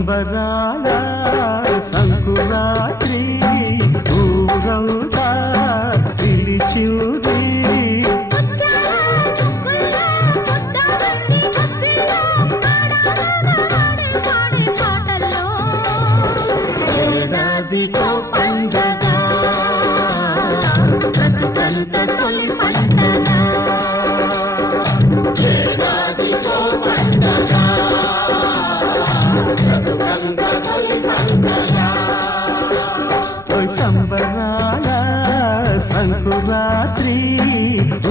సంబరాల సంకురాత్రి ఊరంతా పిలిచింది. ఏడాదికో పండగ బ్రతుకంత తొలి పండగ. ఏడాదికో పండగ బ్రతుకంత తొలి పండగ. సంబరాల సంకురాత్రి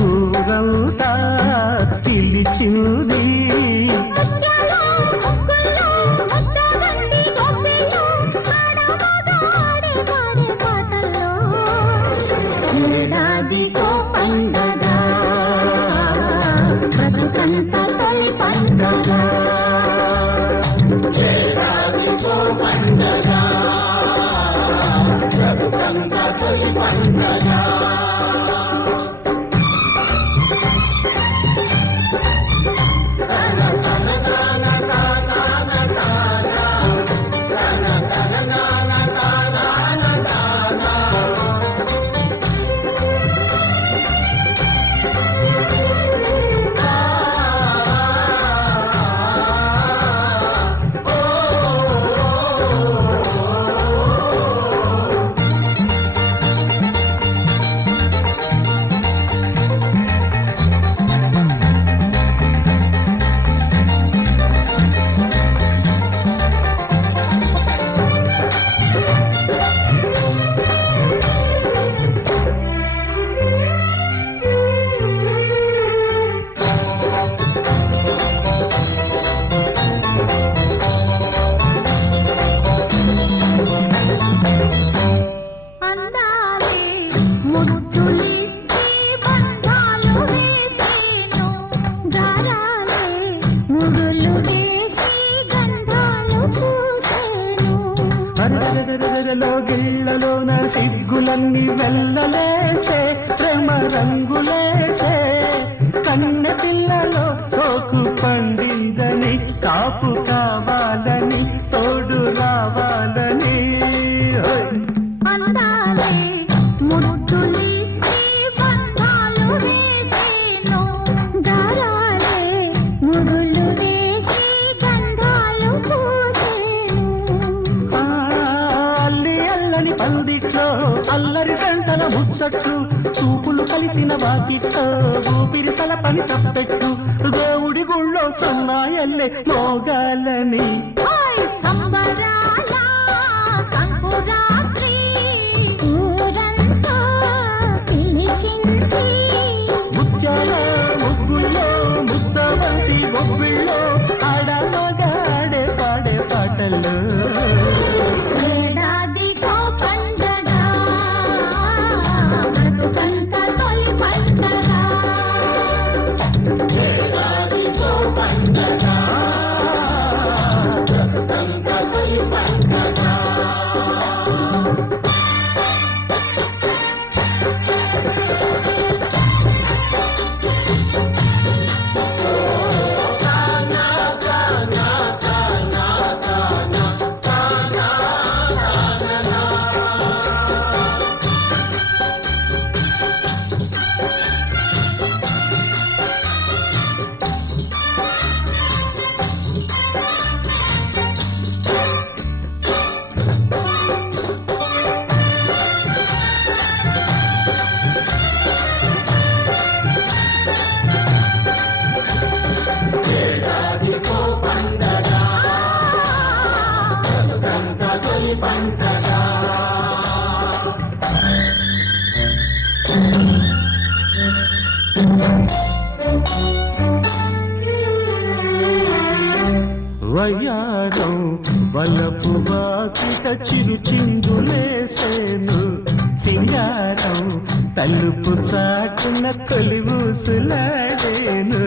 ఊరంతా పిలిచింది. ఏడాదికో పండగ బ్రతుకంత తొలి పండగ. ఏడాదికో పండగ బ్రతుకంత తొలి పండగ. గిళ్ళలోన సిగ్గులన్నీ వెళ్ళలేసే ప్రేమ రంగులేసే. కన్నె పిల్లలో సోకు పండిందని కాపు కావాలని తోడు రావాలని. పందిట్లో అల్లరి గంటల ముచ్చట్లు చూపులు కలిసిన వాకిట్లో ఊపిరి సలపని తప్పెట్టు. దేవుడి గుళ్ళో సన్నాయల్లే మోగాలని. సంబరాల సంకురాత్రి ఊరంతా పిలిచింది. ముత్యాల ముగ్గుల్లో ముద్దవంతి గొబ్బిళ్ళో ఆడమగా ఆడే పాడే పాటల్లో. వయ్యారం వలపు వాకిట చిరు చిందులేసేను. సింగారం తలుపు చాటున తొలి ఊసులాడేను.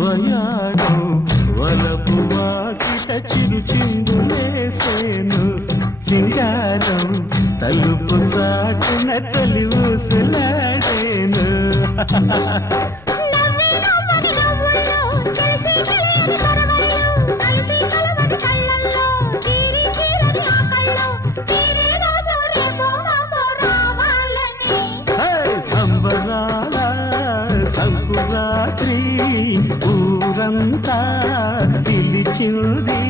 వయారం వలపు వాకిట సింగారం తలుపు చాటున తొలి ఊసులాడేను నవ్వేనో మరి నవ్వుల్లో తెలిసి తెలియని పరవళ్ళు కలిసి కలవని కళ్ళల్లో తీరి తీరని ఆ కళ్ళు తీరే రోజు రేపో మాపో రావాలని సంబరాల సంకురాత్రి ఊరంతా పిలిచింది